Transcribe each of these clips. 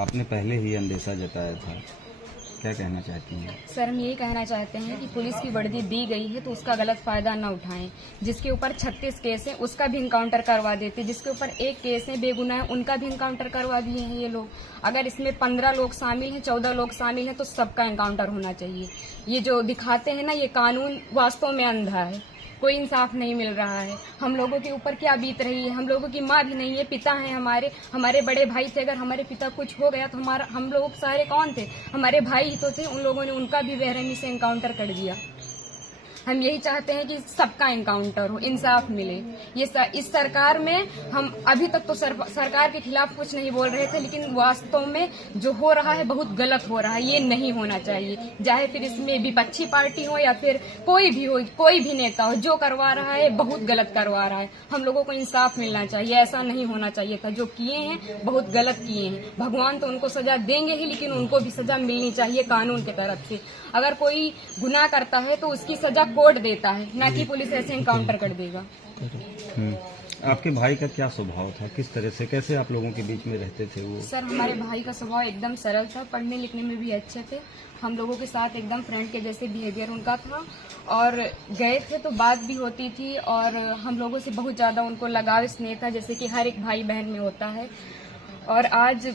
आपने पहले ही अंदेशा जताया था, क्या कहना चाहती हैं? सर, हम यही कहना चाहते हैं कि पुलिस की वर्दी दी गई है तो उसका गलत फायदा न उठाएं। जिसके ऊपर 36 केस है उसका भी इनकाउंटर करवा देते, जिसके ऊपर एक केस है बेगुनाह उनका भी इनकाउंटर करवा दिए हैं ये लोग। अगर इसमें 15 लोग शामिल हैं, 14 लोग शामिल हैं तो सबका इनकाउंटर होना चाहिए। ये जो दिखाते हैं ना, ये कानून वास्तव में अंधा है, कोई इंसाफ नहीं मिल रहा है। हम लोगों के ऊपर क्या बीत रही है, हम लोगों की माँ भी नहीं है, पिता हैं हमारे बड़े भाई थे। अगर हमारे पिता कुछ हो गया तो हम लोग सारे कौन थे? हमारे भाई ही तो थे। उन लोगों ने उनका भी बेरहमी से इनकाउंटर कर दिया। हम यही चाहते हैं कि सबका इनकाउंटर हो, इंसाफ मिले। इस सरकार में हम अभी तक तो सरकार के खिलाफ कुछ नहीं बोल रहे थे, लेकिन वास्तव में जो हो रहा है बहुत गलत हो रहा है। ये नहीं होना चाहिए, चाहे फिर इसमें विपक्षी पार्टी हो या फिर कोई भी हो, कोई भी नेता हो, जो करवा रहा है बहुत गलत करवा रहा है। हम लोगों को इंसाफ मिलना चाहिए, ऐसा नहीं होना चाहिए था। जो किए हैं बहुत गलत किए हैं। भगवान तो उनको सजा देंगे ही, लेकिन उनको भी सजा मिलनी चाहिए कानून की तरफ से। अगर कोई गुनाह करता है तो उसकी सजा कोर्ट देता है, ना कि पुलिस ऐसे इनकाउंटर कर देगा। आपके भाई का क्या स्वभाव था, किस तरह से, कैसे आप लोगों के बीच में रहते थे वो? सर, हमारे भाई का स्वभाव एकदम सरल था, पढ़ने लिखने में भी अच्छे थे। हम लोगों के साथ एकदम फ्रेंड के जैसे बिहेवियर उनका था, और गए थे तो बात भी होती थी, और हम लोगों से बहुत ज्यादा उनको लगाव स्नेह था, जैसे कि हर एक भाई बहन में होता है। और आज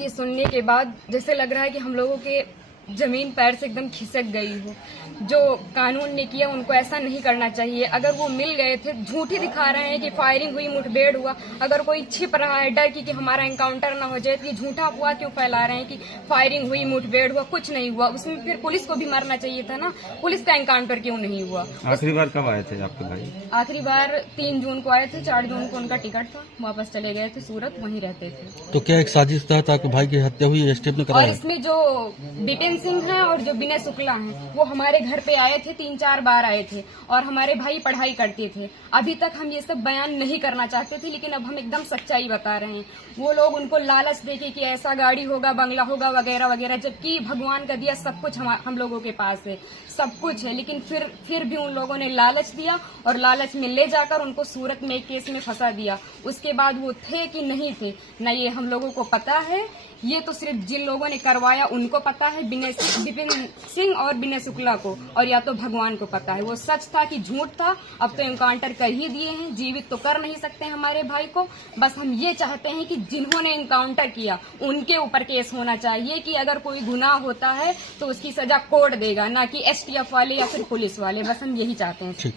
ये सुनने के बाद जैसे लग रहा है कि हम लोगों के जमीन पैर से एकदम खिसक गई हो। जो कानून ने किया उनको ऐसा नहीं करना चाहिए। अगर वो मिल गए थे, झूठी दिखा रहे हैं कि फायरिंग हुई, मुठभेड़ हुआ। अगर कोई छिप रहा है डर कि हमारा एनकाउंटर ना हो जाए, तो ये झूठा अफवाह क्यों फैला रहे हैं कि फायरिंग हुई, मुठभेड़ हुआ? कुछ नहीं हुआ। उसमें फिर पुलिस को भी मरना चाहिए था ना, पुलिस का एनकाउंटर क्यों नहीं हुआ? आखिरी बार कब आए थे आपके भाई? आखिरी बार 3 जून को आए थे, 4 जून को उनका टिकट था, वापस चले गए थे सूरत, वहीं रहते थे। तो क्या एक साजिश था ताकि भाई की हत्या हुई, एसटीएफ ने और कराया? इसमें जो बिपिन सिंह है और जो विनय शुक्ला हैं, वो हमारे घर पे आए थे, 3-4 बार आए थे, और हमारे भाई पढ़ाई करते थे। अभी तक हम ये सब बयान नहीं करना चाहते थे, लेकिन अब हम एकदम सच्चाई बता रहे हैं। वो लोग उनको लालच देके कि ऐसा गाड़ी होगा, बंगला होगा, वगैरह वगैरह, जबकि भगवान का दिया सब कुछ हम लोगों के पास है, सब कुछ है। लेकिन फिर भी उन लोगों ने लालच दिया, और लालच में ले जाकर उनको सूरत में एक केस में फंसा दिया। उसके बाद वो थे कि नहीं थे न ये हम लोगों को पता है। ये तो सिर्फ जिन लोगों ने करवाया उनको पता है, विपिन सिंह और विनय शुक्ला को, और या तो भगवान को पता है वो सच था कि झूठ था। अब तो इनकाउंटर कर ही दिए हैं, जीवित तो कर नहीं सकते हमारे भाई को। बस हम ये चाहते हैं कि जिन्होंने इनकाउंटर किया उनके ऊपर केस होना चाहिए, कि अगर कोई गुनाह होता है तो उसकी सजा कोर्ट देगा, ना कि एसटीएफ वाले या फिर पुलिस वाले। बस हम यही चाहते हैं। ठीक।